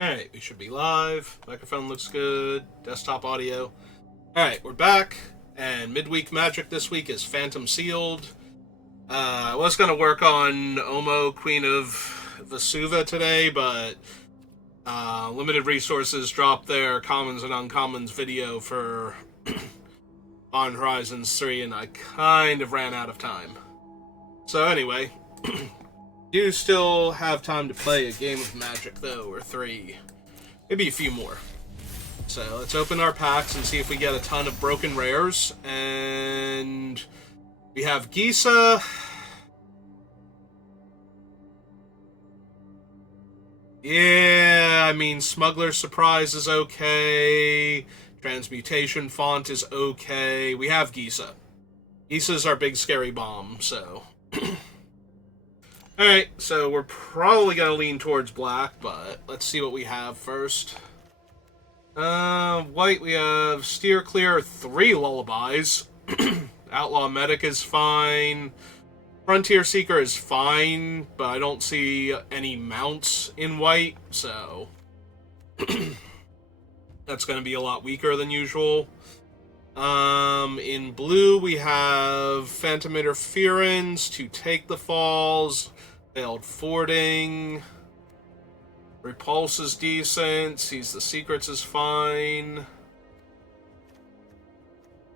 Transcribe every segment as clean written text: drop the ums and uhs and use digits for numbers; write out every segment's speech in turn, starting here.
Alright, we should be live. Microphone looks good. Desktop audio. Alright, we're back. And midweek magic this week is Phantom Sealed. I was going to work on Omo, Queen of Vesuva today, but limited resources dropped their commons and uncommons video for on Horizons 3, and I kind of ran out of time. So anyway, do still have time to play a game of Magic, though, or three. Maybe a few more. So let's open our packs and see if we get a ton of broken rares. And we have Gisa. Yeah, I mean, Smuggler's Surprise is okay. Transmutation Font is okay. We have Gisa. Gisa's our big scary bomb, so... Alright, so we're probably going to lean towards black, but let's see what we have first. White, we have Steer Clear, 3 Lullabies. Outlaw Medic is fine. Frontier Seeker is fine, but I don't see any mounts in white, so... that's going to be a lot weaker than usual. In blue, we have Phantom Interference to take the falls. Failed Fording. Repulse is decent. Seize the Secrets is fine.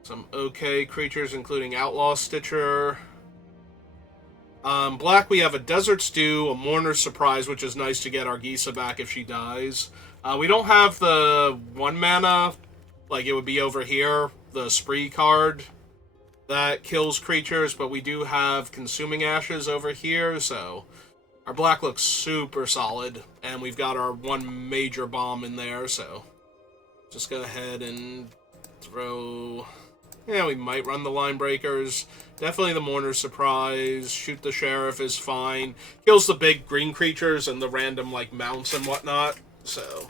Some okay creatures, including Outlaw Stitcher. Black, we have a Desert Stew, a Mourner's Surprise, which is nice to get our Gisa back if she dies. We don't have the 1 mana, like it would be over here, the Spree card that kills creatures, but we do have Consuming Ashes over here, so our black looks super solid, and we've got our 1 major bomb in there, so just go ahead and throw... Yeah, we might run the Line Breakers. Definitely the Mourner's Surprise. Shoot the Sheriff is fine. Kills the big green creatures and the random, like, mounts and whatnot, so...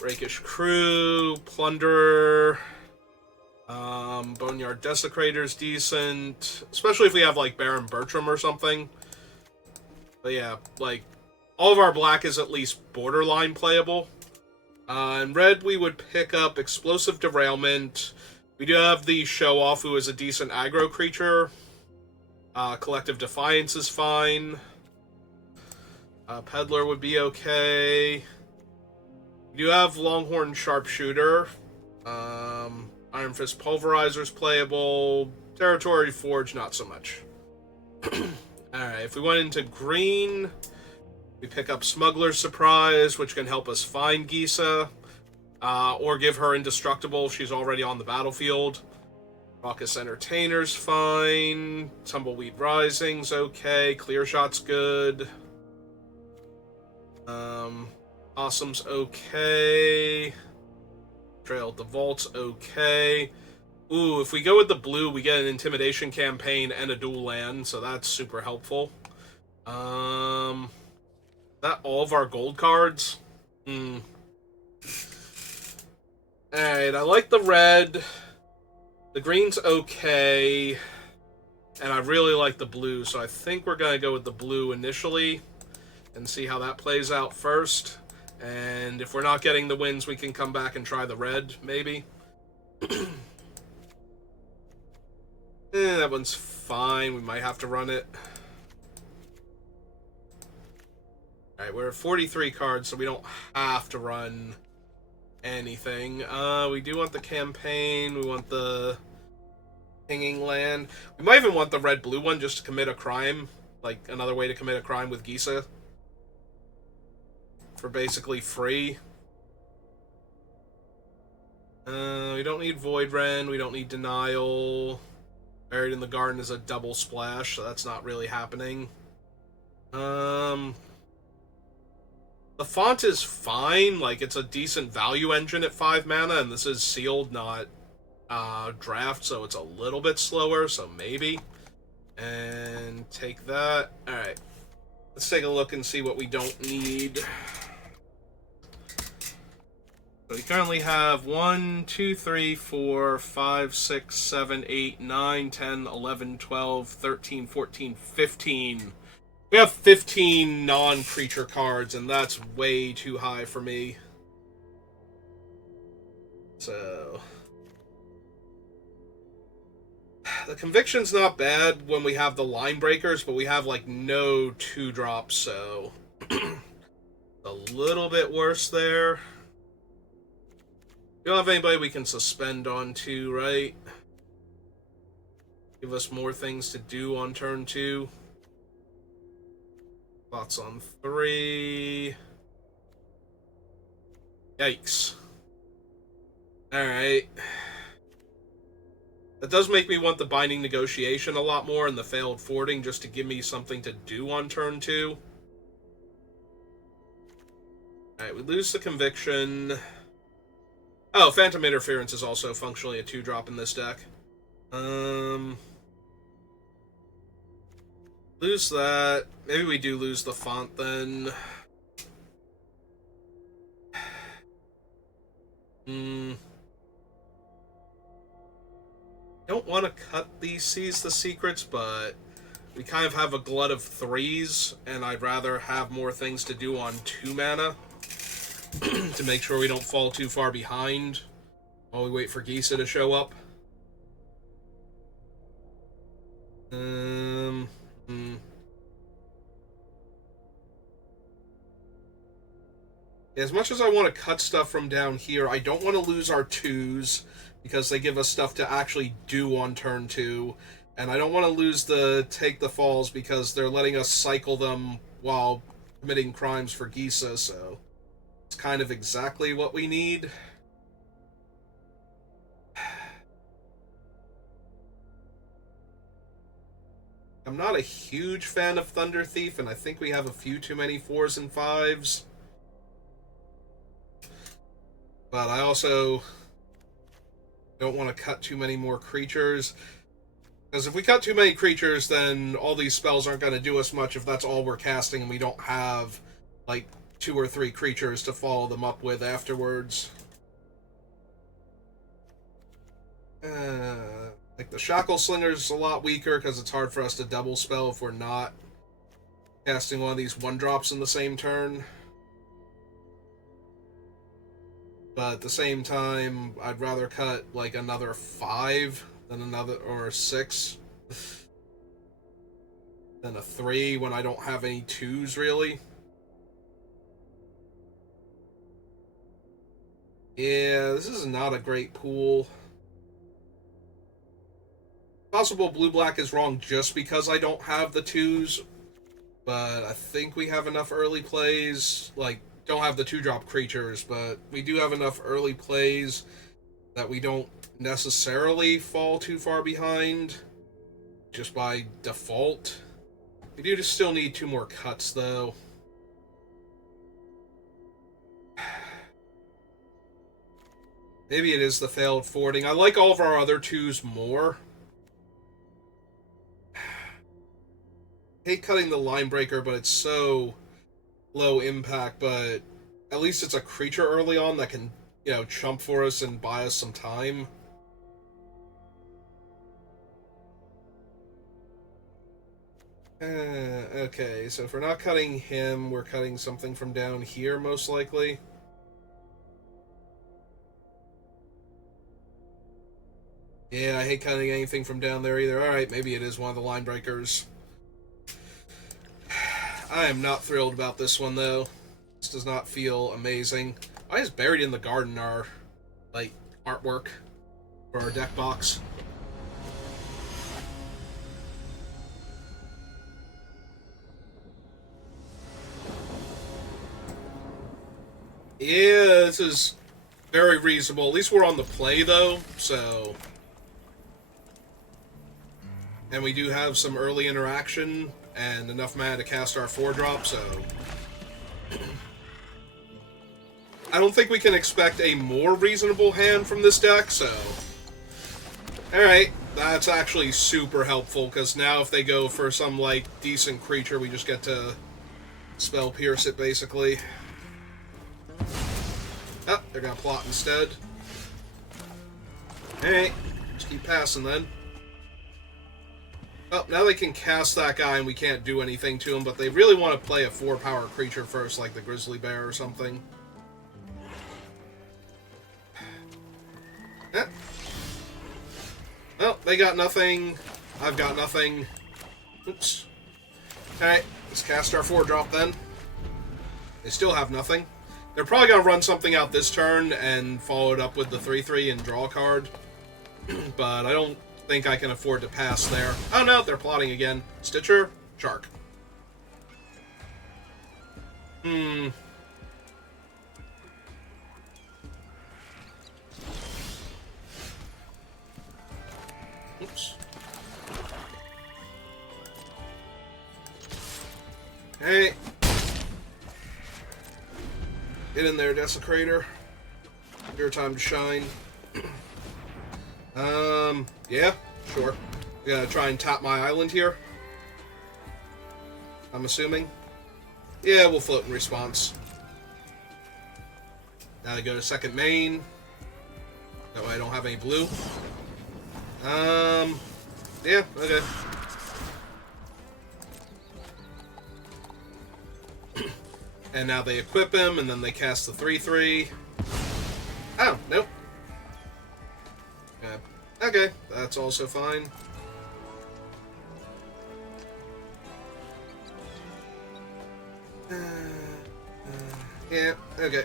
Rakish Crew, Plunderer... Boneyard Desecrator's decent, especially if we have, like, Baron Bertram or something. But yeah, like, all of our black is at least borderline playable. In red, we would pick up Explosive Derailment. We do have the Show-Off, who is a decent aggro creature. Collective Defiance is fine. Peddler would be okay. We do have Longhorn Sharpshooter. Iron Fist Pulverizer's playable. Territory Forge, not so much. Alright, if we went into green, we pick up Smuggler's Surprise, which can help us find Gisa, or give her Indestructible if she's already on the battlefield. Raucous Entertainer's fine. Tumbleweed Rising's okay. Clear Shot's good. Awesome's okay. Trail of the Vault's okay. Ooh, if we go with the blue, we get an Intimidation campaign and a dual land, so that's super helpful. That all of our gold cards? Alright, I like the red. The green's okay. And I really like the blue, so I think we're going to go with the blue initially and see how that plays out first. And if we're not getting the wins, we can come back and try the red, maybe. That one's fine. We might have to run it. Alright, we're at 43 cards, so we don't have to run anything. We do want the campaign. We want the hanging land. We might even want the red-blue one just to commit a crime. Like, another way to commit a crime with Gisa. For basically free. We don't need Void Ren. We don't need Denial. Buried in the Garden is a double splash, so that's not really happening. The font is fine. Like, it's a decent value engine at 5 mana, and this is sealed, not draft, so it's a little bit slower, so maybe. And take that. Alright. Let's take a look and see what we don't need. So we currently have 1, 2, 3, 4, 5, 6, 7, 8, 9, 10, 11, 12, 13, 14, 15 We have 15 non-creature cards, and that's way too high for me. So... the Conviction's not bad when we have the line breakers, but we have, like, no 2-drops, so... a little bit worse there. We don't have anybody we can suspend on 2, right? Give us more things to do on turn 2. Thoughts on 3. Yikes. Alright. That does make me want the Binding Negotiation a lot more and the Failed Forwarding just to give me something to do on turn 2. Alright, we lose the Conviction. Oh, Phantom Interference is also functionally a 2-drop in this deck. Lose that. Maybe we do lose the font then. Don't want to cut these Seize the Secrets, but we kind of have a glut of 3s, and I'd rather have more things to do on 2 mana to make sure we don't fall too far behind while we wait for Gisa to show up. As much as I want to cut stuff from down here, I don't want to lose our 2s because they give us stuff to actually do on turn 2. And I don't want to lose the Take the Falls because they're letting us cycle them while committing crimes for Gisa, so it's kind of exactly what we need. I'm not a huge fan of Thunder Thief, and I think we have a few too many 4s and 5s. But I also don't want to cut too many more creatures. Because if we cut too many creatures, then all these spells aren't going to do us much if that's all we're casting and we don't have, like, 2 or 3 creatures to follow them up with afterwards. Like, the Shackle Slinger's a lot weaker because it's hard for us to double spell if we're not casting one of these 1-drops in the same turn. But at the same time, I'd rather cut, like, another 5 than another, or 6 than a 3 when I don't have any 2s, really. Yeah, this is not a great pool. Possible blue-black is wrong just because I don't have the 2s, but I think we have enough early plays, like, don't have the 2-drop creatures, but we do have enough early plays that we don't necessarily fall too far behind just by default. We do just still need 2 more cuts, though. Maybe it is the Failed Forwarding. I like all of our other 2s more. Hate cutting the Line Breaker, but it's so low impact, but at least it's a creature early on that can, you know, chump for us and buy us some time. Okay, so if we're not cutting him, we're cutting something from down here, most likely. Yeah, I hate cutting anything from down there either. Alright, maybe it is one of the Line Breakers. I am not thrilled about this one, though. This does not feel amazing. Why is Buried in the Garden our, like, artwork for our deck box? Yeah, this is very reasonable. At least we're on the play, though, so... And we do have some early interaction and enough mana to cast our 4-drop, so... I don't think we can expect a more reasonable hand from this deck, so... Alright, that's actually super helpful, because now if they go for some, like, decent creature, we just get to Spell Pierce it, basically. Oh, they're gonna plot instead. Alright, just keep passing then. Oh, now they can cast that guy and we can't do anything to him, but they really want to play a 4-power creature first, like the grizzly bear or something. Eh. Well, they got nothing. I've got nothing. Oops. Alright, let's cast our 4-drop then. They still have nothing. They're probably going to run something out this turn and follow it up with the 3/3 and draw a card. But I don't think I can afford to pass there. Oh no, they're plotting again. Stitcher, Shark. Oops. Hey. Get in there, Desecrator. Your time to shine. Yeah, sure. We gotta try and tap my island here. I'm assuming. Yeah, we'll float in response. Now they go to second main. That way I don't have any blue. Yeah, okay. And now they equip him, and then they cast the 3/3. Oh, nope. Okay, that's also fine. Yeah, okay.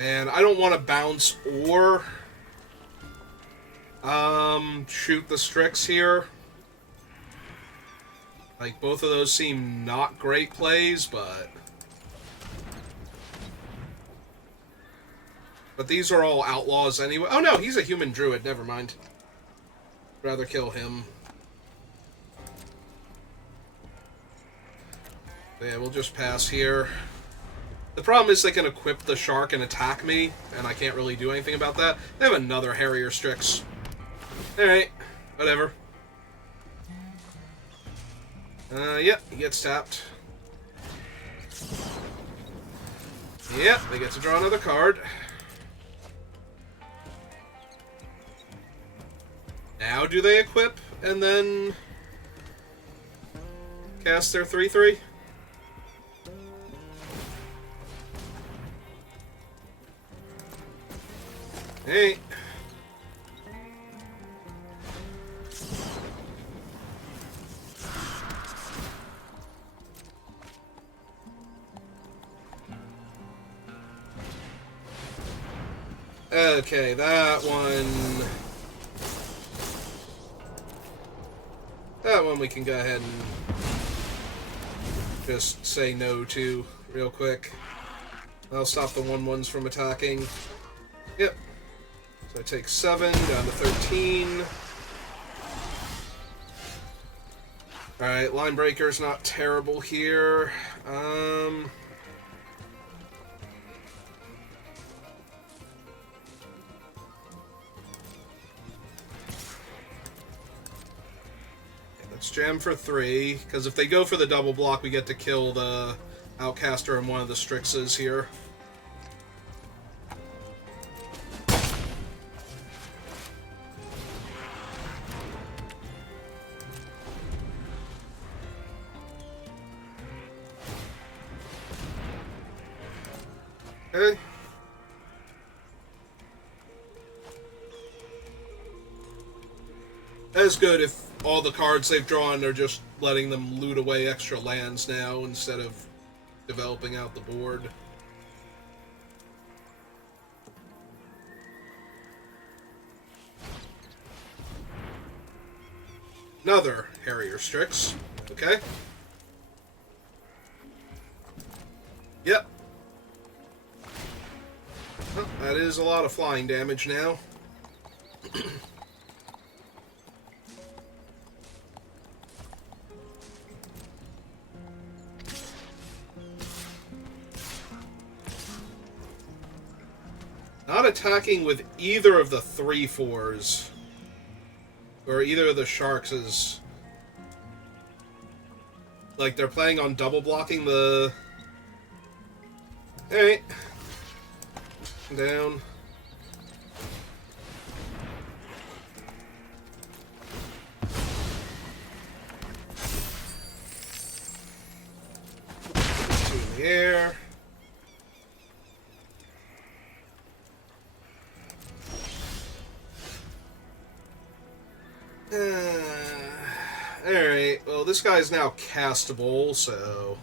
And I don't want to bounce or shoot the Strix here. Like, both of those seem not great plays, but these are all outlaws anyway. Oh no, he's a human druid, never mind. Rather kill him. Yeah, we'll just pass here. The problem is they can equip the shark and attack me, and I can't really do anything about that. They have another Harrier Strix. Alright, whatever. Yep, he gets tapped. Yep, they get to draw another card. Now do they equip and then cast their 3/3? Hey. Okay, that one... That one we can go ahead and just say no to real quick. That'll stop the 1/1s from attacking. Yep. So I take 7 down to 13. Alright, Line Breaker's not terrible here. Let's jam for 3, because if they go for the double block, we get to kill the Outcaster and one of the Strixes here. Okay. That's good if all the cards they've drawn are just letting them loot away extra lands now instead of developing out the board. Another Harrier Strix. Okay. Yep. Well, that is a lot of flying damage now. Not attacking with either of the 3/4s. Or either of the sharks is Like, they're planning on double blocking the... Alright. Down. Two in the air. Alright, well, this guy's now castable, so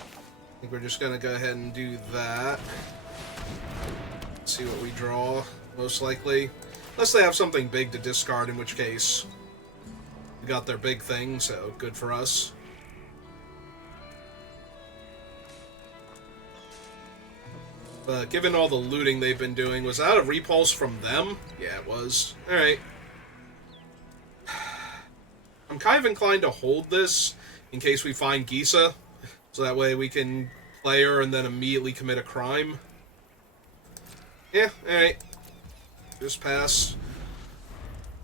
I think we're just going to go ahead and do that. See what we draw, most likely. Unless they have something big to discard, in which case we got their big thing, so good for us. But given all the looting they've been doing, was that a repulse from them? Yeah, it was. Alright. I'm kind of inclined to hold this in case we find Gisa, so that way we can play her and then immediately commit a crime. Yeah, alright. Just pass.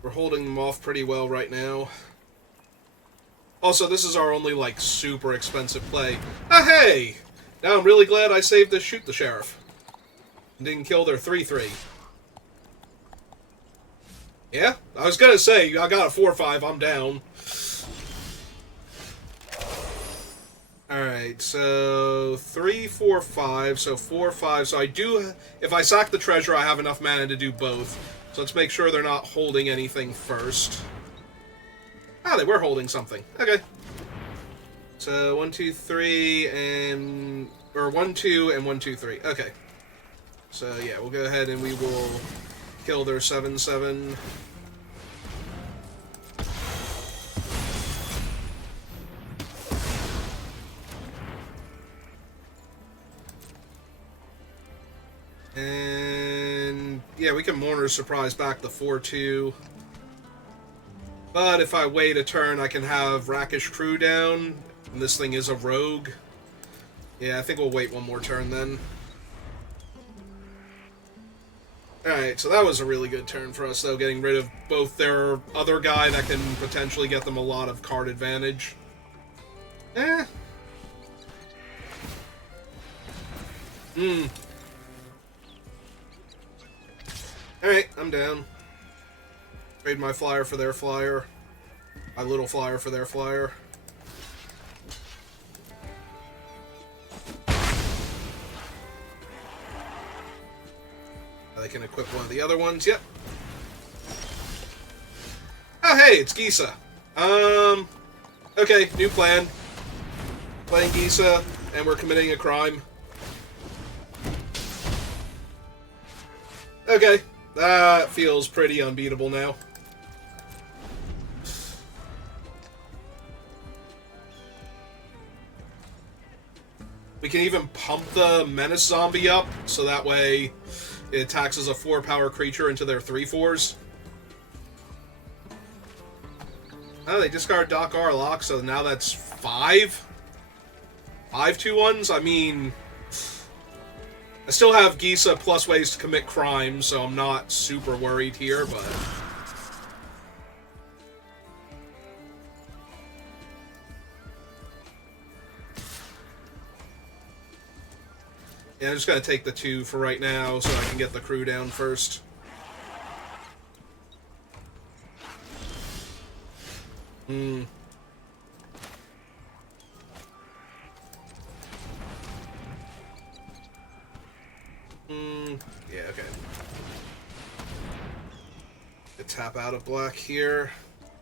We're holding them off pretty well right now. Also, this is our only, like, super expensive play. Ah, hey! Now I'm really glad I saved this Shoot the Sheriff. And didn't kill their 3-3. Yeah, I was gonna say, I got a 4-5, I'm down. Alright, so 3, 4, 5, so 4, 5. So I do, if I sack the treasure, I have enough mana to do both. So let's make sure they're not holding anything first. Ah, they were holding something. Okay. So 1, 2, 3, and... or 1, 2, and 1, 2, 3. Okay. So yeah, we'll go ahead and we will kill their 7/7. And yeah, we can Mourner's Surprise back the 4/2. But if I wait a turn, I can have Rakish Crew down. And this thing is a rogue. Yeah, I think we'll wait one more turn then. Alright, so that was a really good turn for us, though, getting rid of both their other guy that can potentially get them a lot of card advantage. Eh. Alright, I'm down. Trade my flyer for their flyer. My little flyer for their flyer. They can equip one of the other ones. Yep. Oh, hey, it's Gisa. Okay, new plan. Playing Gisa, and we're committing a crime. Okay, that feels pretty unbeatable now. We can even pump the Menace Zombie up, so that way it attacks as a 4-power creature into their 3/4s. Oh, they discard Doc Arlock, so now that's 5? 5 2/1s? I mean, I still have Gisa plus ways to commit crimes, so I'm not super worried here, but... yeah, I'm just gonna take the 2 for right now, so I can get the crew down first. Yeah, okay. Tap out of black here.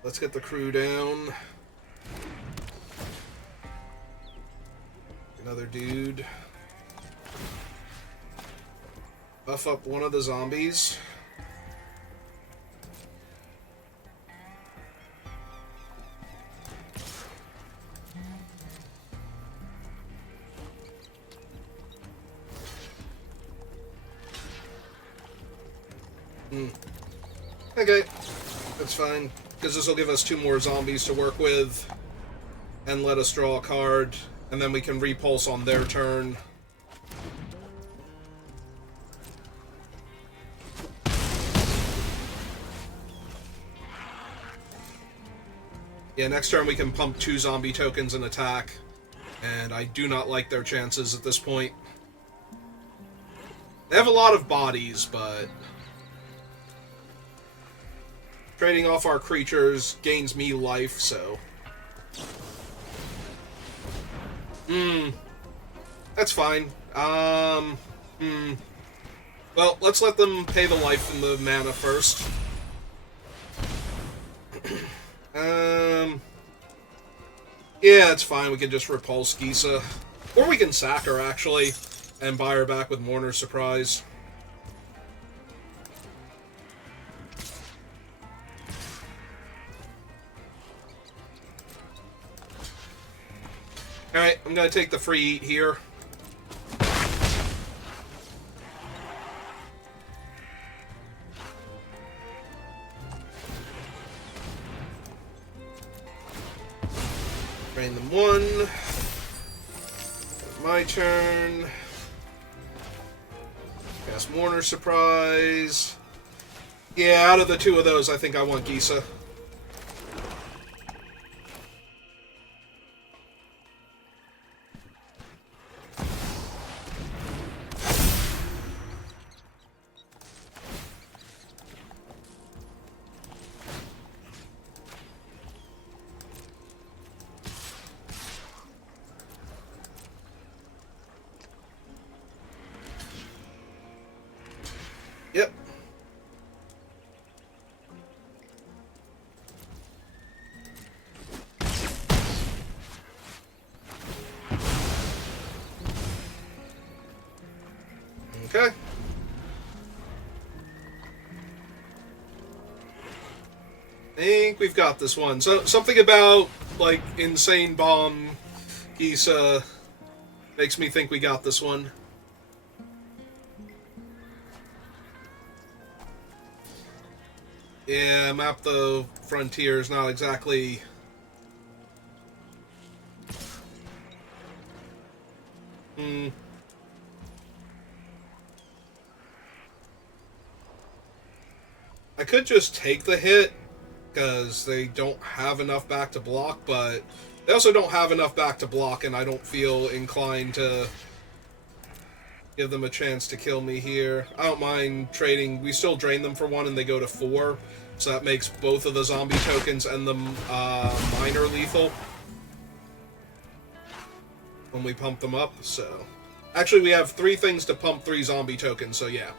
Let's get the crew down. Another dude. Buff up one of the zombies. Okay, that's fine, because this will give us 2 more zombies to work with, and let us draw a card, and then we can repulse on their turn. Yeah, next turn we can pump 2 zombie tokens and attack. And I do not like their chances at this point. They have a lot of bodies, but... trading off our creatures gains me life, so... That's fine. Well, let's let them pay the life and the mana first. Yeah, it's fine. We can just repulse Gisa. Or we can sack her, actually, and buy her back with Mourner's Surprise. Alright, I'm gonna take the free eat here. Drain them 1. My turn. Cast Mourner's Surprise. Yeah, out of the 2 of those, I think I want Gisa. Yep. Okay. I think we've got this one. So something about, like, Insane Bomb Gisa makes me think we got this one. Yeah, Map the Frontier is not exactly... I could just take the hit, because they don't have enough back to block, but they also don't have enough back to block, and I don't feel inclined to give them a chance to kill me here. I don't mind trading. We still drain them for 1, and they go to 4, so that makes both of the zombie tokens and the miner lethal when we pump them up, so... Actually, we have 3 things to pump 3 zombie tokens, so yeah.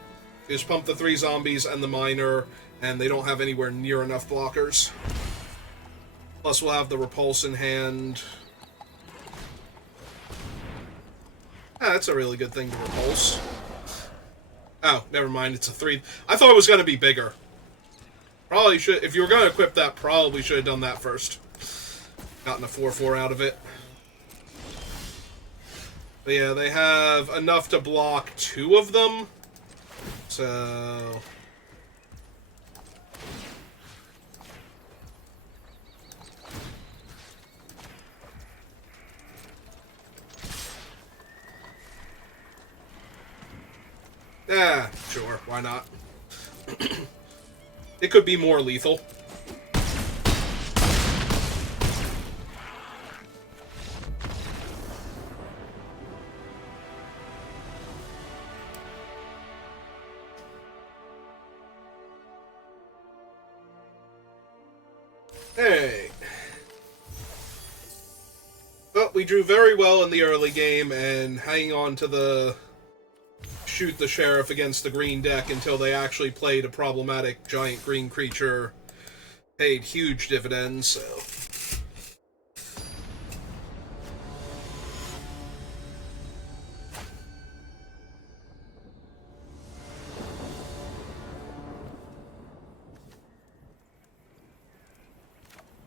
We just pump the 3 zombies and the miner, and they don't have anywhere near enough blockers. Plus, we'll have the repulse in hand. Ah, that's a really good thing to repulse. Oh, never mind, it's a 3. I thought it was going to be bigger. Probably should, if you were going to equip that, probably should have done that first. Gotten a 4/4 out of it. But yeah, they have enough to block 2 of them. So... yeah, sure, why not? It could be more lethal. Hey. Well, we drew very well in the early game, and hanging on to the shoot the sheriff against the green deck until they actually played a problematic giant green creature paid huge dividends, so...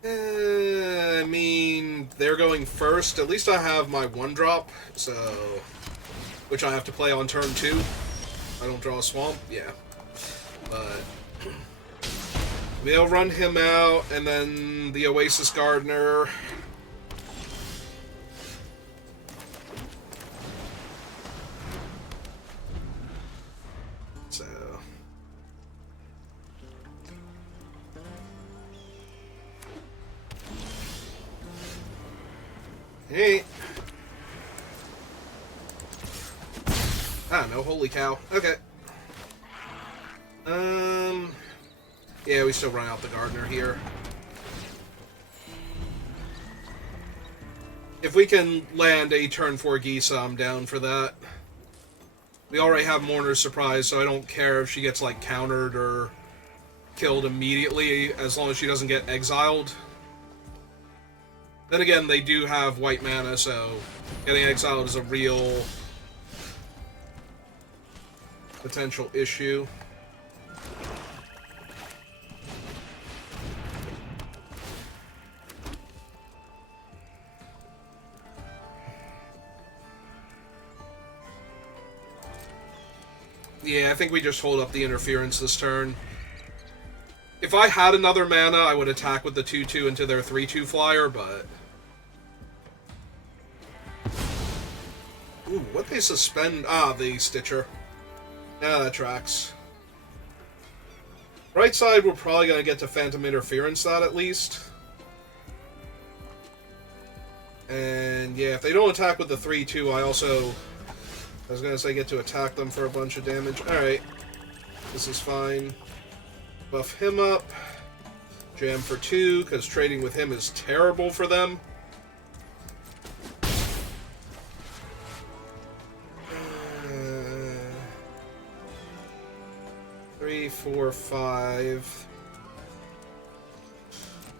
I mean, they're going first. At least I have my 1-drop, so... which I have to play on turn 2. I don't draw a swamp, yeah. But... we'll run him out, and then the Oasis Gardener... so... Hey. Ah, no, holy cow. Okay. Yeah, we still run out the Gardener here. If we can land a turn 4 Gisa, I'm down for that. We already have Mourner's Surprise, so I don't care if she gets, like, countered or killed immediately, as long as she doesn't get exiled. Then again, they do have white mana, so getting exiled is a real potential issue. Yeah, I think we just hold up the interference this turn. If I had another mana, I would attack with the 2-2 into their 3-2 flyer, but... Ooh, what they suspend? Ah, the Stitcher. Yeah, that tracks. Right side, we're probably going to get to Phantom Interference that at least. And yeah, if they don't attack with the 3-2, I was going to say get to attack them for a bunch of damage. Alright. This is fine. Buff him up. Jam for 2, because trading with him is terrible for them. 3, 4, 5.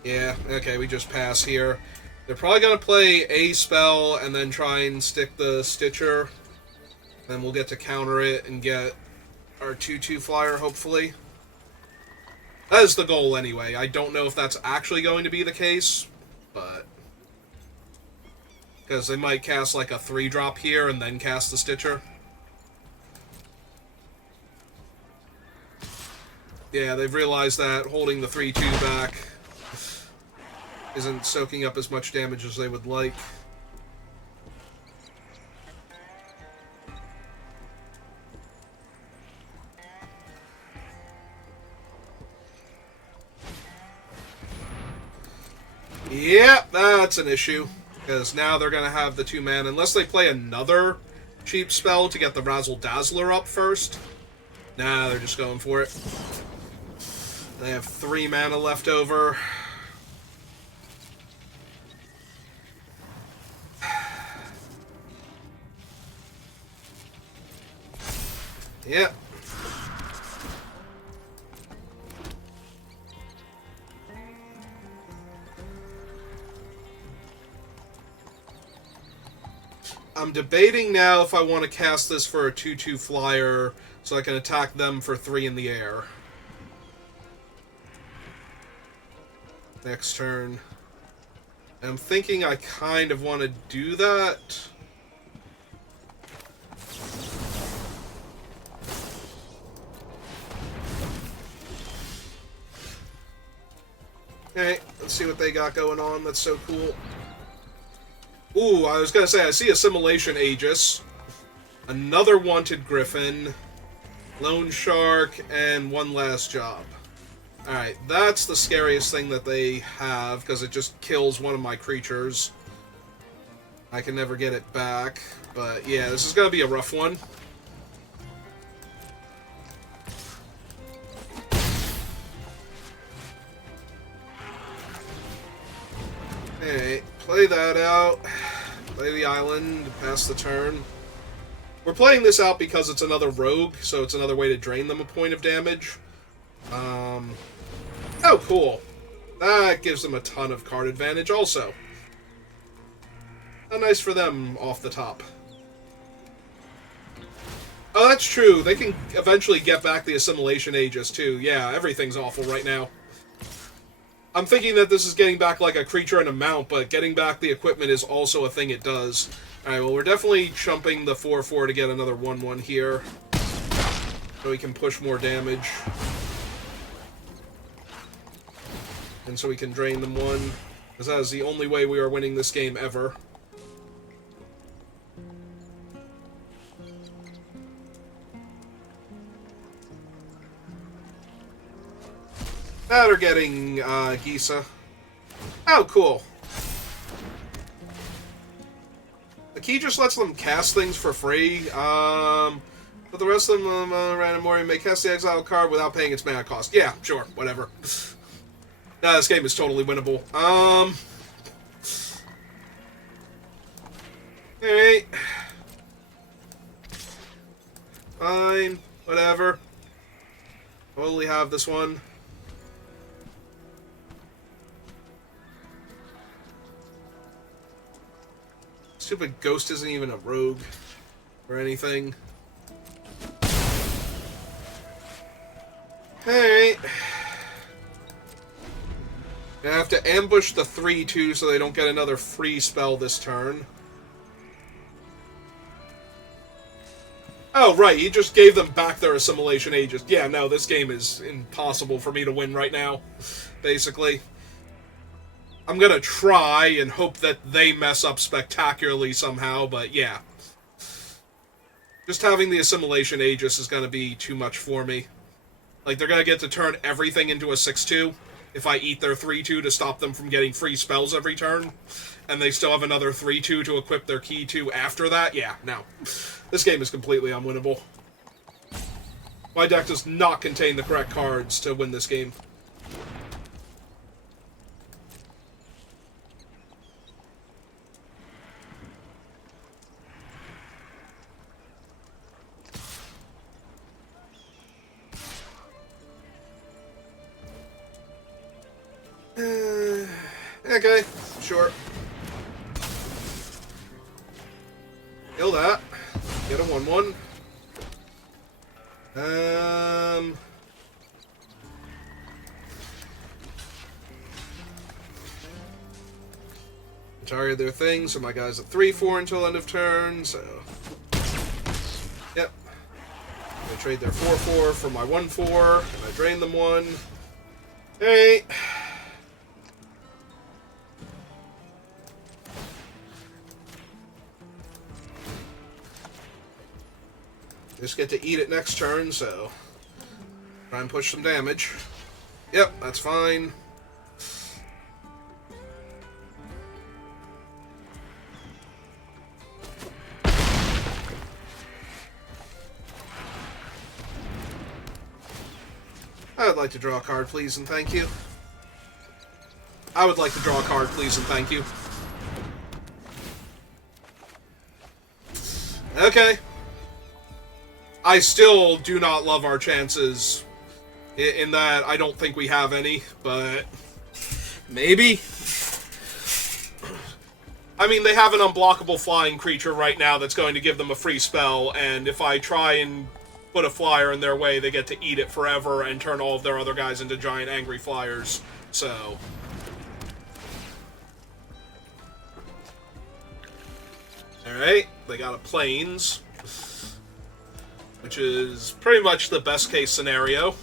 Yeah, okay, we just pass here. They're probably going to play a spell and then try and stick the Stitcher. Then we'll get to counter it and get our 2-2 flyer, hopefully. That is the goal, anyway. I don't know if that's actually going to be the case, but... because they might cast, like, a 3-drop here and then cast the Stitcher. Yeah, they've realized that holding the 3-2 back isn't soaking up as much damage as they would like. Yeah, that's an issue. Because now they're going to have the 2 mana, unless they play another cheap spell to get the Razzle Dazzler up first. Nah, they're just going for it. They have 3 mana left over. Yep. I'm debating now if I want to cast this for a 2-2 flyer so I can attack them for 3 in the air. Next turn. I'm thinking I kind of want to do that. Okay, let's see what they got going on. That's so cool. Ooh, I was going to say, I see Assimilation Aegis, another Wanted Griffin, Lone Shark, and One Last Job. Alright, that's the scariest thing that they have, because it just kills one of my creatures. I can never get it back, but yeah, this is going to be a rough one. Alright, play that out. Play the island, pass the turn. We're playing this out because it's another rogue, so it's another way to drain them a point of damage. Oh, cool. That gives them a ton of card advantage also. How nice for them off the top. Oh, that's true. They can eventually get back the Assimilation Aegis, too. Yeah, everything's awful right now. I'm thinking that this is getting back like a creature and a mount, but getting back the equipment is also a thing it does. Alright, well, we're definitely chumping the 4-4 to get another 1-1 here. So we can push more damage. And so we can drain them 1. Because that is the only way we are winning this game ever. Now they're getting Gisa. Oh, cool. key just lets them cast things for free. But the rest of them, random warrior may cast the exile card without paying its mana cost. Yeah, sure, whatever. Nah, this game is totally winnable. Alright. Fine, whatever. Totally have this one. Stupid Ghost isn't even a rogue or anything. Alright. I have to ambush the 3-2 so they don't get another free spell this turn. Oh, right, he just gave them back their Assimilation Aegis. Yeah, no, this game is impossible for me to win right now, basically. I'm gonna try and hope that they mess up spectacularly somehow, but yeah. Just having the Assimilation Aegis is gonna be too much for me. Like, they're gonna get to turn everything into a 6-2 if I eat their 3-2 to stop them from getting free spells every turn, and they still have another 3-2 to equip their key to after that. Yeah, no. This game is completely unwinnable. My deck does not contain the correct cards to win this game. Okay, sure. Kill that. Get a 1-1. Target their thing, so my guy's at 3-4 until end of turn, so... Yep. I trade their 4-4 for my 1-4, and I drain them 1. Hey. Just get to eat it next turn, so try and push some damage. Yep, that's fine. I would like to draw a card, please, and thank you. I would like to draw a card, please, and thank you. Okay. I still do not love our chances in that I don't think we have any, but maybe. I mean, they have an unblockable flying creature right now that's going to give them a free spell, and if I try and put a flyer in their way, they get to eat it forever and turn all of their other guys into giant angry flyers, so... Alright, they got a Plains, which is pretty much the best case scenario.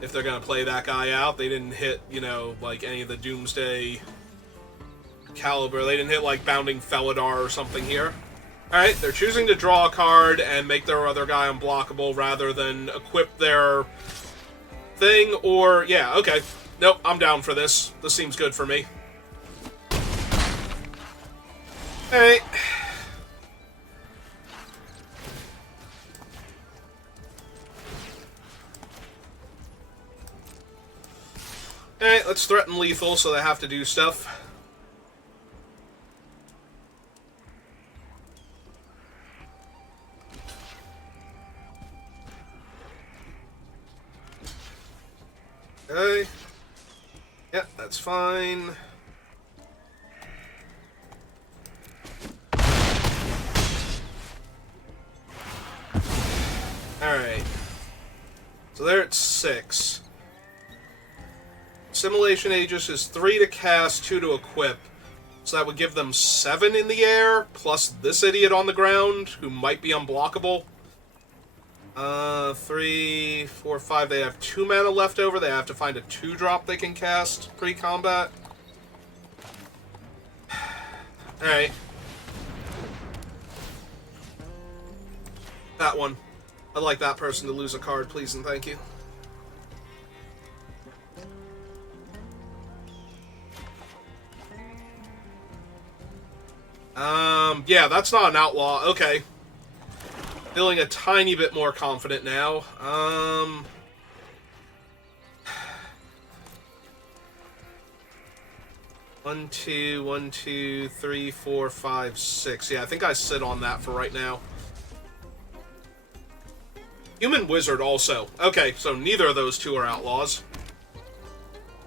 If they're going to play that guy out, they didn't hit, you know, like any of the Doomsday caliber. They didn't hit like Bounding Felidar or something here. Alright, they're choosing to draw a card and make their other guy unblockable rather than equip their thing, or, yeah, okay. Nope, I'm down for this. This seems good for me. Alright. Alright, let's threaten lethal so they have to do stuff. Okay. Yep, that's fine. Alright. So they're at 6. Assimilation Aegis is 3 to cast, 2 to equip. So that would give them 7 in the air, plus this idiot on the ground, who might be unblockable. 3, 4, 5. They have 2 mana left over. They have to find a 2-drop they can cast pre-combat. Alright. That one. I'd like that person to lose a card, please and thank you. Yeah, that's not an outlaw. Okay. Feeling a tiny bit more confident now. 1, 2, 1, 2, 3, 4, 5, 6. Yeah, I think I sit on that for right now. Human Wizard also. Okay, so neither of those two are outlaws.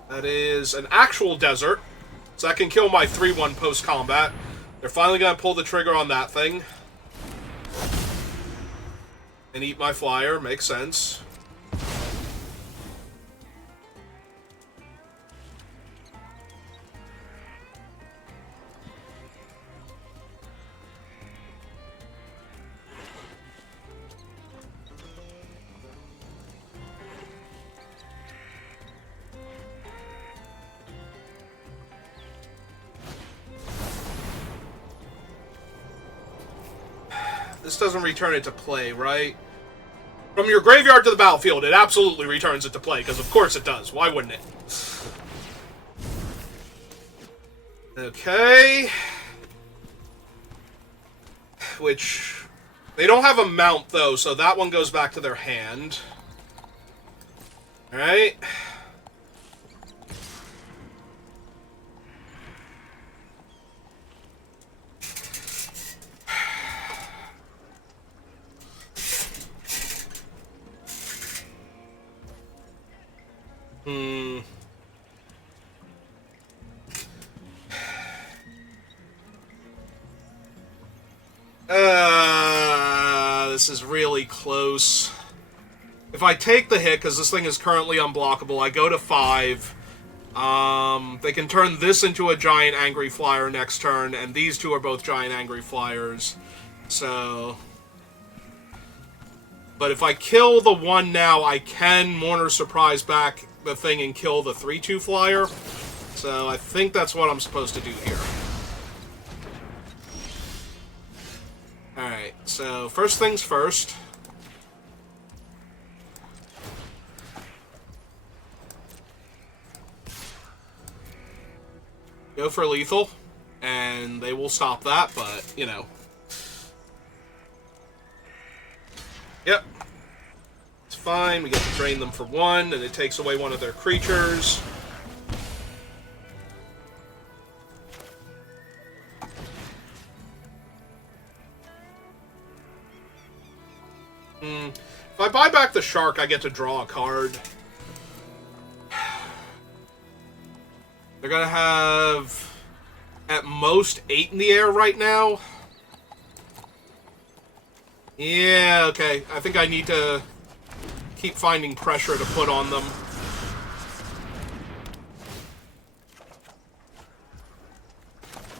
That is an actual desert. So that can kill my 3-1 post-combat. They're finally going to pull the trigger on that thing. And eat my flyer. Makes sense. This doesn't return it to play, right? From your graveyard to the battlefield, it absolutely returns it to play, because of course it does. Why wouldn't it? Okay. Which... They don't have a mount, though, so that one goes back to their hand. Alright. This is really close. If I take the hit, because this thing is currently unblockable, I go to 5. They can turn this into a giant angry flyer next turn, and these two are both giant angry flyers. So... But if I kill the one now, I can Mourner Surprise back the thing and kill the 3-2 flyer. So I think that's what I'm supposed to do here. Alright, so first things first. Go for lethal, and they will stop that, but, you know. Yep. It's fine, we get to drain them for 1, and it takes away one of their creatures. If I buy back the shark, I get to draw a card. They're gonna have, at most, 8 in the air right now. Yeah, okay. I think I need to keep finding pressure to put on them.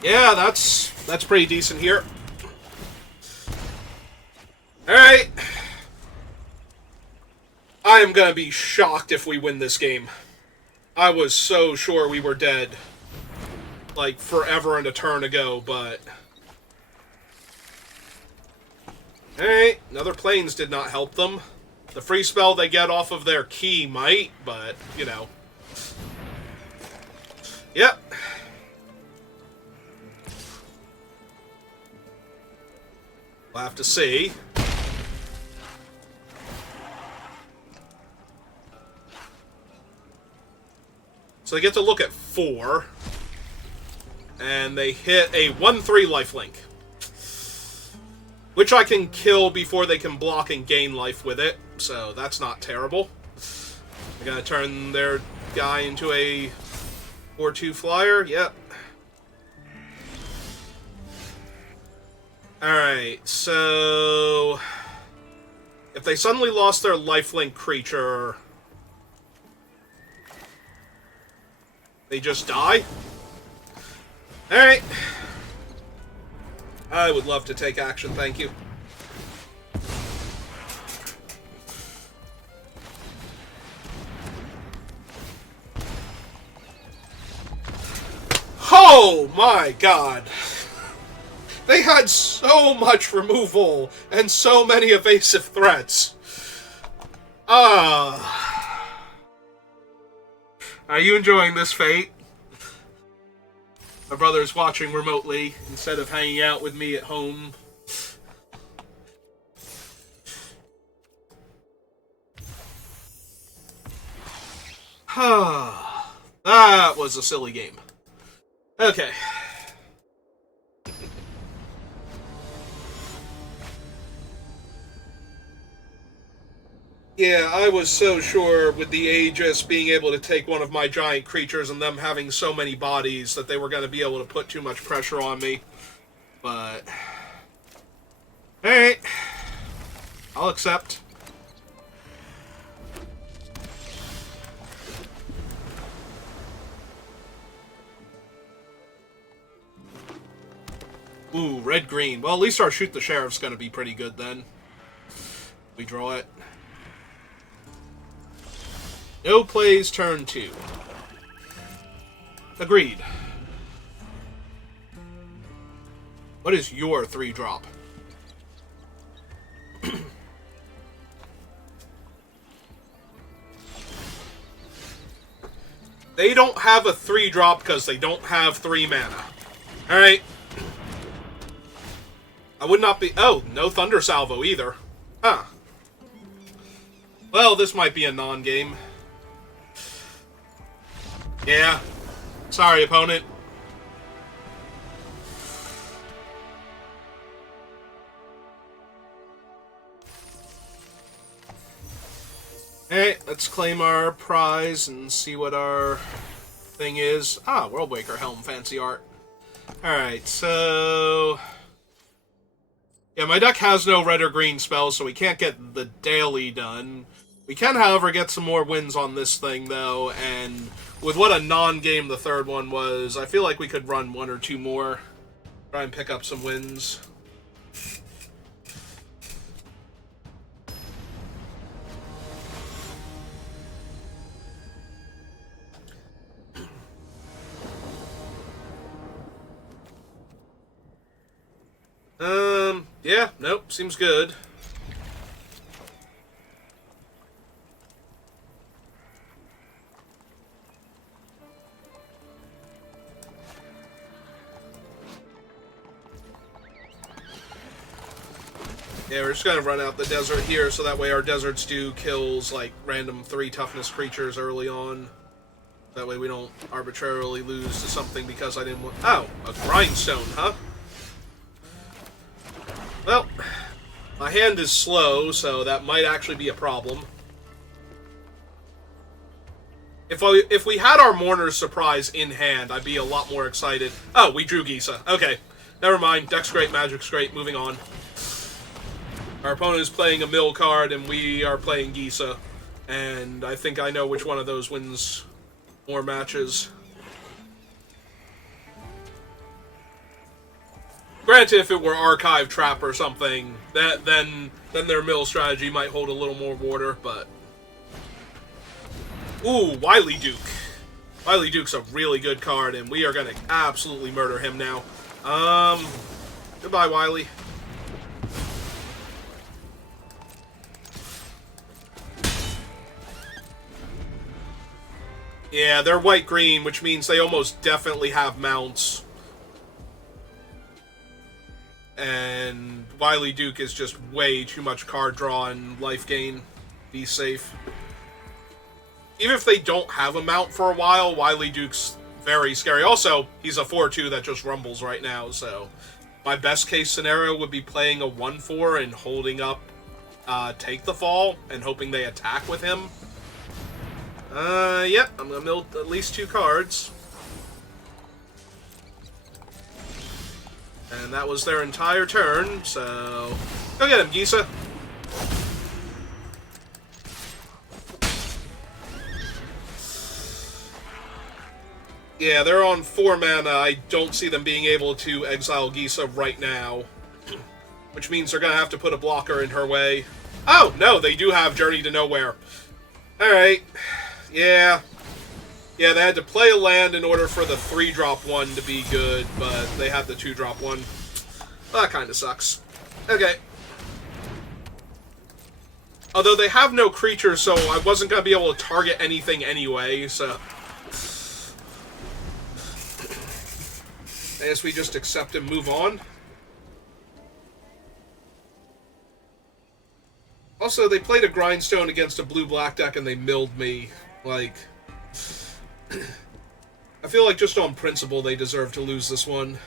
Yeah, that's pretty decent here. Alright. I am gonna be shocked if we win this game. I was so sure we were dead. Like, forever and a turn ago, but... Alright, another planes did not help them. The free spell they get off of their key might, but, you know. Yep. We'll have to see. So they get to look at 4. And they hit a 1-3 lifelink. Which I can kill before they can block and gain life with it. So that's not terrible. They're going to turn their guy into a 4-2 flyer. Yep. Alright, so... If they suddenly lost their lifelink creature... They just die? Alright. I would love to take action, thank you. Oh my god! They had so much removal and so many evasive threats. Are you enjoying this fate? My brother's watching remotely instead of hanging out with me at home. That was a silly game. Okay. Yeah, I was so sure with the Aegis being able to take one of my giant creatures and them having so many bodies that they were going to be able to put too much pressure on me. But... alright. I'll accept. Ooh, red-green. Well, at least our Shoot the Sheriff's going to be pretty good then. We draw it. No plays turn 2. Agreed. What is your 3-drop? They don't have a 3-drop because they don't have 3 mana. Alright. I would not be... oh, no Thunder Salvo either. Huh. Well, this might be a non-game. Yeah. Sorry, opponent. Alright, let's claim our prize and see what our thing is. Ah, Worldwaker Helm, fancy art. Alright, so... yeah, my deck has no red or green spells, so we can't get the daily done. We can, however, get some more wins on this thing, though, and with what a non-game the third one was, I feel like we could run 1 or 2 more. Try and pick up some wins. Yeah, nope, seems good. Yeah, we're just gonna run out the desert here, so that way our desert stew kills, like, random 3 toughness creatures early on. That way we don't arbitrarily lose to something because I didn't want... oh, a grindstone, huh? Well, my hand is slow, so that might actually be a problem. If we had our Mourner's Surprise in hand, I'd be a lot more excited. Oh, we drew Gisa. Okay, never mind. Deck's great, Magic's great. Moving on. Our opponent is playing a mill card, and we are playing Gisa. And I think I know which one of those wins more matches. Granted, if it were Archive Trap or something, then their mill strategy might hold a little more water, but... ooh, Wily Duke. Wily Duke's a really good card, and we are going to absolutely murder him now. Goodbye, Wily. Yeah, they're white-green, which means they almost definitely have mounts. And Wily Duke is just way too much card draw and life gain. Be safe. Even if they don't have a mount for a while, Wily Duke's very scary. Also, he's a 4-2 that just rumbles right now, so... my best case scenario would be playing a 1-4 and holding up Take the Fall and hoping they attack with him. Yep, I'm gonna mill at least 2 cards. And that was their entire turn, so... go get him, Gisa. Yeah, they're on 4 mana. I don't see them being able to exile Gisa right now. Which means they're gonna have to put a blocker in her way. Oh, no, they do have Journey to Nowhere. Alright. Yeah. Yeah, they had to play a land in order for the 3-drop one to be good, but they had the 2-drop one. Well, that kind of sucks. Okay. Although they have no creatures, so I wasn't going to be able to target anything anyway, so... I guess we just accept and move on. Also, they played a grindstone against a blue-black deck and they milled me. Like, I feel like just on principle they deserve to lose this one.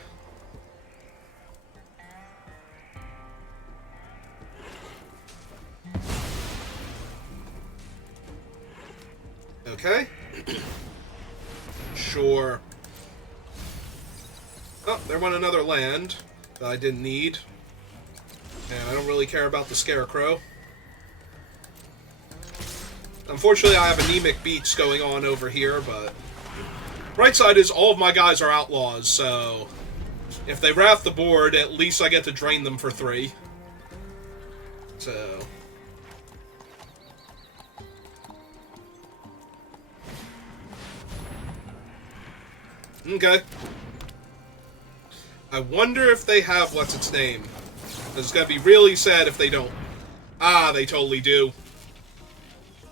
Okay. Sure. Oh, there went another land that I didn't need. And I don't really care about the Scarecrow. Unfortunately, I have anemic beats going on over here, but... Right side is all of my guys are outlaws, so... If they wrath the board, at least I get to drain them for 3. So... Okay. I wonder if they have what's its name. It's gonna be really sad if they don't. Ah, they totally do.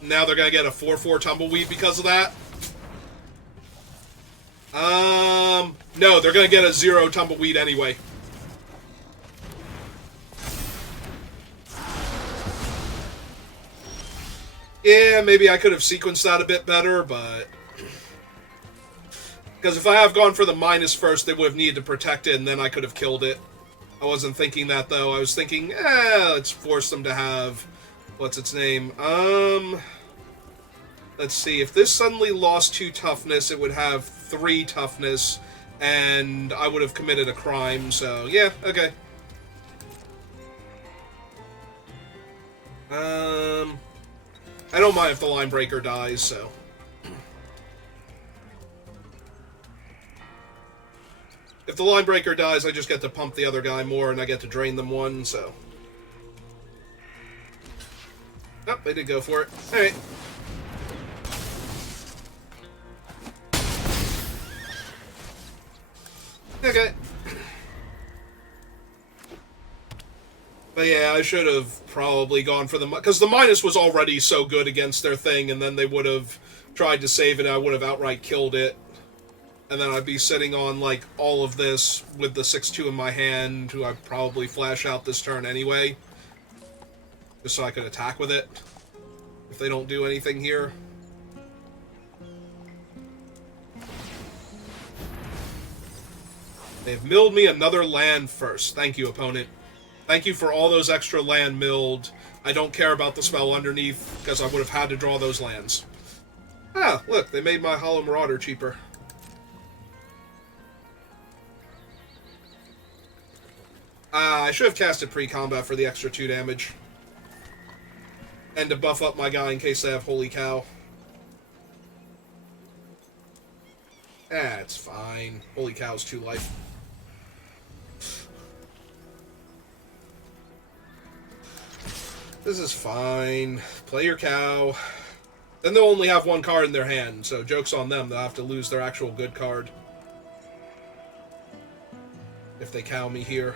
Now they're gonna get a 4/4 tumbleweed because of that. No, they're gonna get a 0 tumbleweed anyway. Yeah, maybe I could have sequenced that a bit better, but... Because if I have gone for the minus first, they would have needed to protect it, and then I could have killed it. I wasn't thinking that, though. I was thinking, let's force them to have... What's its name? Let's see. If this suddenly lost 2 toughness, it would have 3 toughness, and I would have committed a crime, so yeah, okay. I don't mind if the line breaker dies, so... If the line breaker dies, I just get to pump the other guy more, and I get to drain them 1, so... Oh, they did go for it. Alright. Okay. But yeah, I should have probably gone for the... Because the minus was already so good against their thing, and then they would have tried to save it, and I would have outright killed it. And then I'd be sitting on, like, all of this with the 6/2 in my hand, who I'd probably flash out this turn anyway. Just so I could attack with it. If they don't do anything here. They've milled me another land first. Thank you, opponent. Thank you for all those extra land milled. I don't care about the spell underneath, because I would have had to draw those lands. Ah, look, they made my Hollow Marauder cheaper. I should have casted pre-combat for the extra 2 damage. And to buff up my guy in case they have Holy Cow. It's fine. Holy Cow's 2 life. This is fine. Play your cow. Then they'll only have 1 card in their hand, so joke's on them. They'll have to lose their actual good card. If they cow me here.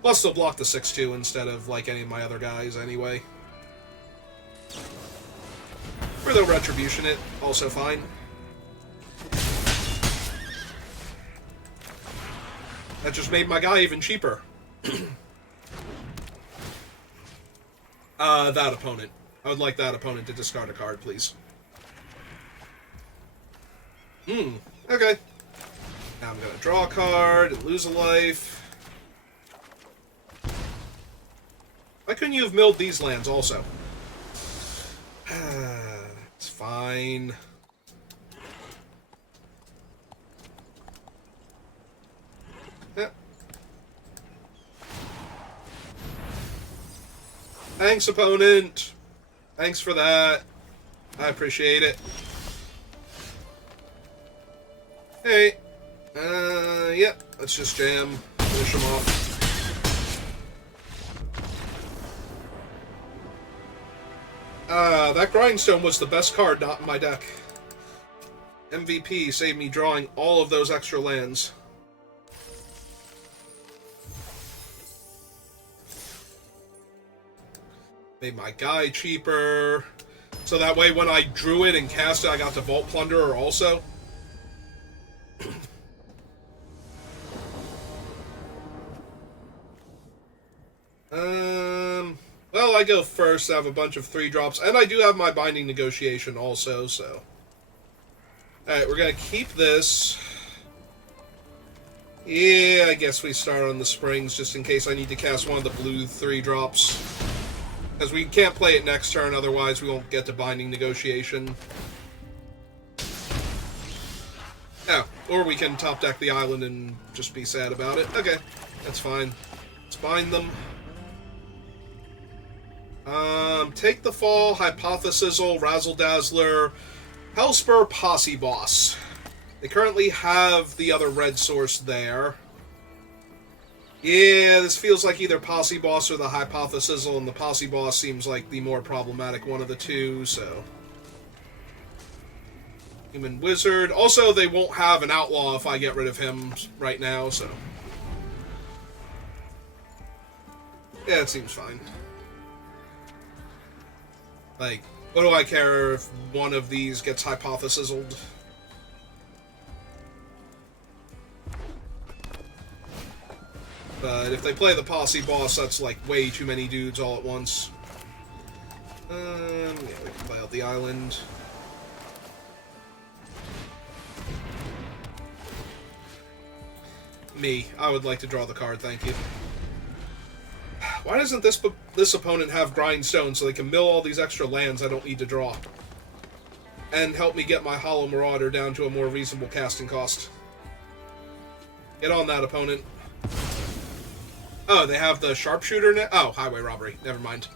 Plus, they'll block the 6/2 instead of, like, any of my other guys anyway. Or they'll Retribution it. Also fine. That just made my guy even cheaper. That opponent. I would like that opponent to discard a card, please. Okay. Now I'm gonna draw a card and lose a life. Why couldn't you have milled these lands also? It's fine. Yeah. Thanks, opponent. Thanks for that. I appreciate it. Hey. Yeah. Let's just jam. Finish them off. That Grindstone was the best card not in my deck. MVP saved me drawing all of those extra lands. Made my guy cheaper. So that way when I drew it and cast it, I got to Vault Plunderer also. Well, I go first. I have a bunch of 3-drops, and I do have my Binding Negotiation also, so... Alright, we're gonna keep this. Yeah, I guess we start on the springs, just in case I need to cast one of the blue 3-drops. Because we can't play it next turn, otherwise we won't get to Binding Negotiation. Oh, or we can top deck the island and just be sad about it. Okay, that's fine. Let's bind them. Take the Fall, Hypothesizzle, Razzle Dazzler, Hellspur, Posse Boss. They currently have the other red source there. Yeah, this feels like either Posse Boss or the Hypothesizzle, and the Posse Boss seems like the more problematic one of the two, so... Human Wizard. Also, they won't have an Outlaw if I get rid of him right now, so... Yeah, it seems fine. Like, what do I care if one of these gets Hypothesizzled? But if they play the Posse Boss, that's like way too many dudes all at once. Yeah, we can play out the island. Me. I would like to draw the card, thank you. Why doesn't this opponent have Grindstone so they can mill all these extra lands I don't need to draw? And help me get my Hollow Marauder down to a more reasonable casting cost. Get on that, opponent. Oh, they have the Sharpshooter now? Oh, Highway Robbery. Never mind.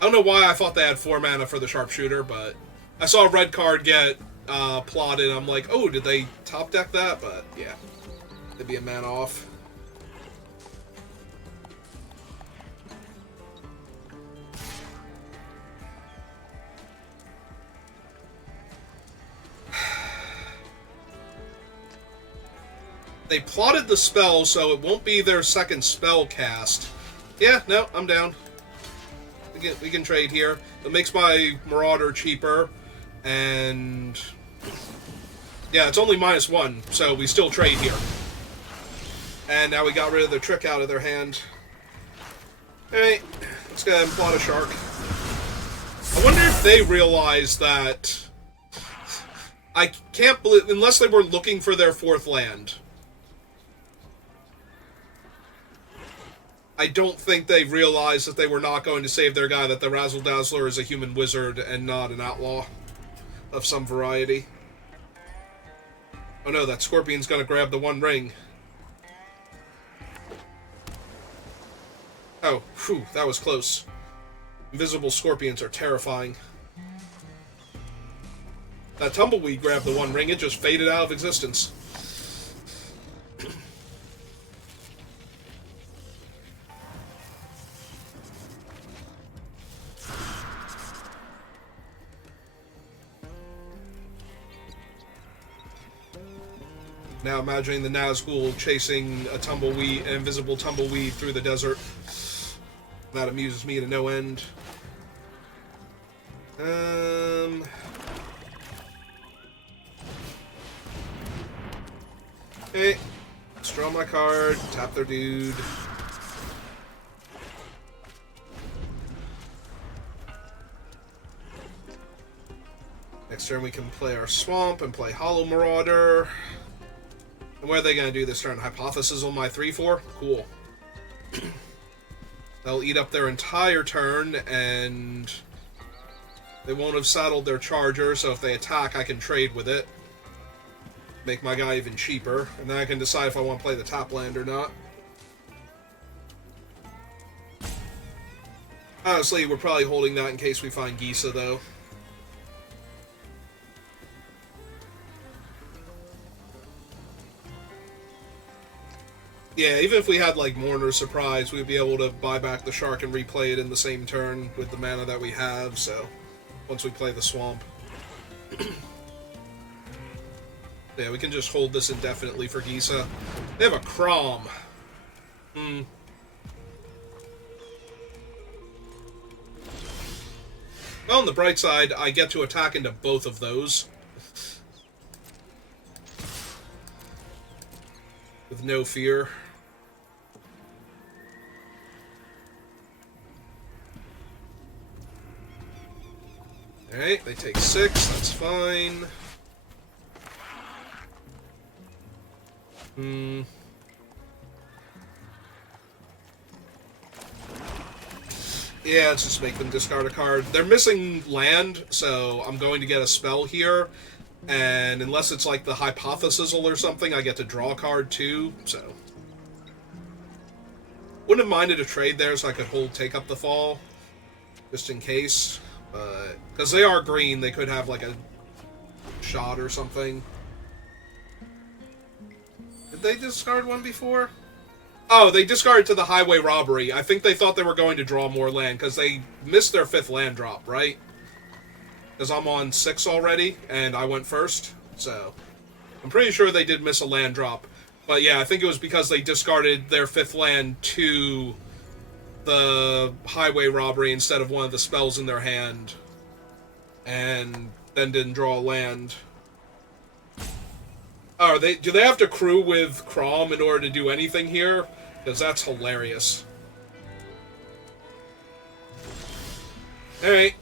I don't know why I thought they had 4 mana for the Sharpshooter, but I saw a red card get plotted. I'm like, oh, did they top deck that? But yeah, they'd be a mana off. They plotted the spell, so it won't be their second spell cast. Yeah, no, I'm down. We can trade here. It makes my Marauder cheaper, and... yeah, it's only -1, so we still trade here. And now we got rid of the trick out of their hand. Alright, let's go ahead and plot a shark. I wonder if they realize that... I can't believe... unless they were looking for their 4th land... I don't think they realized that they were not going to save their guy, that the Razzle Dazzler is a human wizard and not an outlaw of some variety. Oh no, that Scorpion's gonna grab the 1 ring. Oh, whew, that was close. Invisible Scorpions are terrifying. That Tumbleweed grabbed the 1 ring, it just faded out of existence. Now imagining the Nazgul chasing a tumbleweed, an invisible tumbleweed through the desert. That amuses me to no end. Okay. Let's draw my card, tap their dude. Next turn we can play our Swamp and play Hollow Marauder. And what are they going to do this turn? Hypothesizzle my 3/4? Cool. They'll eat up their entire turn, and they won't have saddled their charger, so if they attack, I can trade with it. Make my guy even cheaper, and then I can decide if I want to play the top land or not. Honestly, we're probably holding that in case we find Gisa, though. Yeah, even if we had, like, Mourner's Surprise, we'd be able to buy back the Shark and replay it in the same turn with the mana that we have, so... once we play the Swamp. Yeah, we can just hold this indefinitely for Gisa. They have a Crom. Well, on the bright side, I get to attack into both of those. With no fear. Alright, they take 6, that's fine. Yeah, let's just make them discard a card. They're missing land, so I'm going to get a spell here. And unless it's like the Hypothesisal or something, I get to draw a card too, so. Wouldn't have minded a trade there so I could take up the fall. Just in case. But, because they are green, they could have like a shot or something. Did they discard one before? Oh, they discarded to the highway robbery. I think they thought they were going to draw more land, because they missed their 5th land drop, right? Because I'm on 6 already, and I went first, so... I'm pretty sure they did miss a land drop. But yeah, I think it was because they discarded their 5th land to the highway robbery instead of one of the spells in their hand. And then didn't draw a land. Oh, do they have to crew with Crom in order to do anything here? Because that's hilarious. Alright.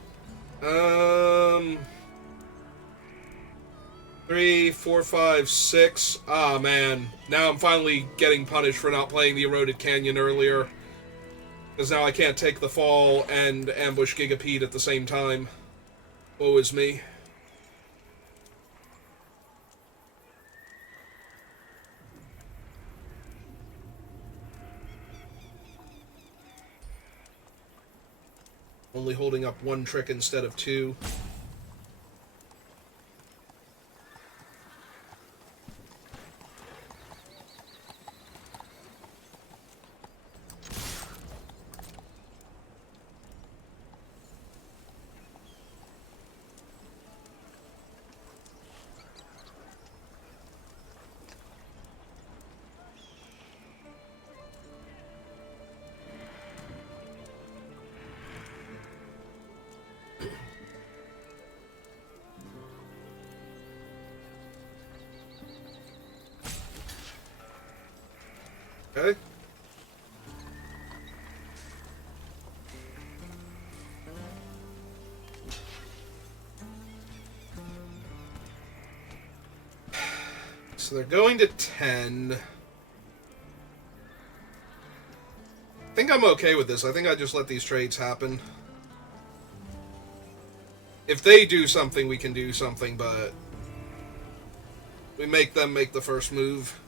3, 4, 5, 6. Ah, man. Now I'm finally getting punished for not playing the Eroded Canyon earlier. Because now I can't take the fall and ambush Gigapede at the same time. Woe is me. Only holding up 1 trick instead of 2. Okay. So they're going to 10. I think I'm okay with this. I think I just let these trades happen. If they do something, we can do something, but we make them make the first move.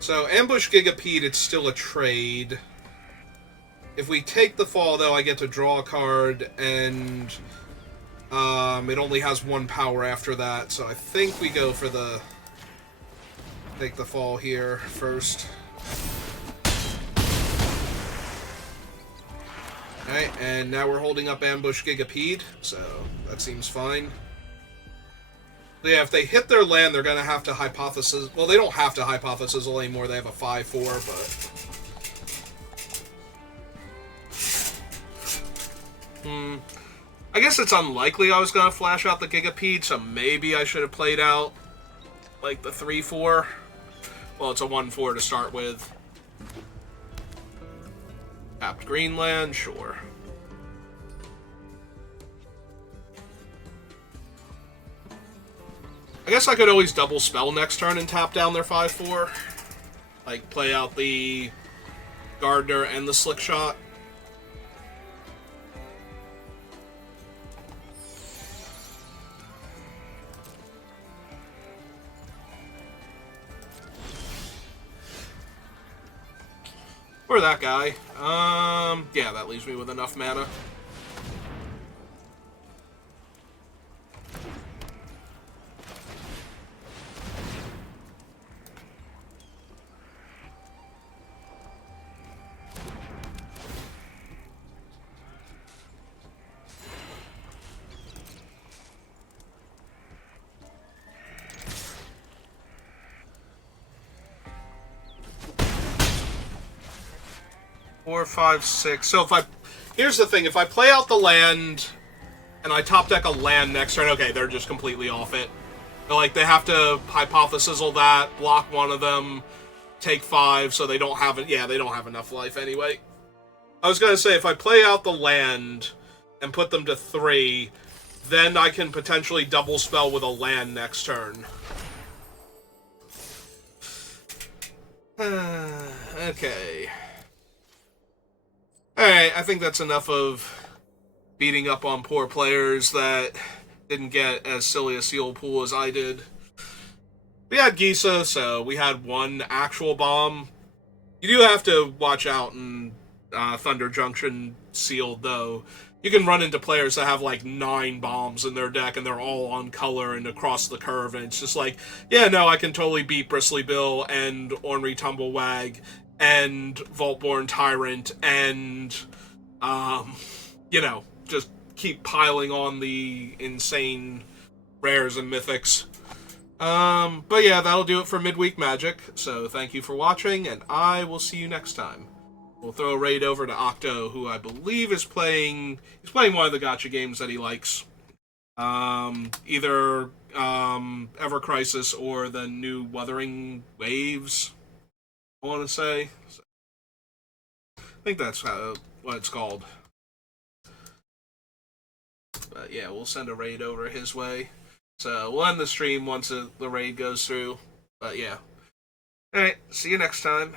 So, ambush Gigapede, it's still a trade. If we take the fall, though, I get to draw a card, and it only has 1 power after that, so I think we go for the... take the fall here first. Alright, and now we're holding up ambush Gigapede, so that seems fine. Yeah, if they hit their land, they're going to have to hypothesis... Well, they don't have to hypothesis anymore. They have a 5-4, but... I guess it's unlikely I was going to flash out the Gigapede, so maybe I should have played out, like, the 3-4. Well, it's a 1-4 to start with. Tapped Greenland, sure. I guess I could always double spell next turn and tap down their 5-4. Like, play out the Gardener and the Slick Shot. Or that guy. Yeah, that leaves me with enough mana. Four, 5, 6. So if I... Here's the thing. If I play out the land and I top deck a land next turn, okay, they're just completely off it. Like, they have to hypothesizzle that, block one of them, take 5, so they don't have it. Yeah, they don't have enough life anyway. I was gonna say, if I play out the land and put them to 3, then I can potentially double spell with a land next turn. Okay. Alright, I think that's enough of beating up on poor players that didn't get as silly a seal pool as I did. We had Gisa, so we had one actual bomb. You do have to watch out in Thunder Junction sealed, though. You can run into players that have like 9 bombs in their deck and they're all on color and across the curve, and it's just like, yeah, no, I can totally beat Bristly Bill and Ornery Tumblewag and Voltborn Tyrant and, just keep piling on the insane rares and mythics. But yeah, that'll do it for Midweek Magic. So thank you for watching, and I will see you next time. We'll throw a raid over to Octo, who I believe is playing. He's playing one of the gacha games that he likes. Either Ever Crisis or the new Wuthering Waves, I want to say. So, I think that's what it's called. But yeah, we'll send a raid over his way. So we'll end the stream once the raid goes through. But yeah. Alright, see you next time.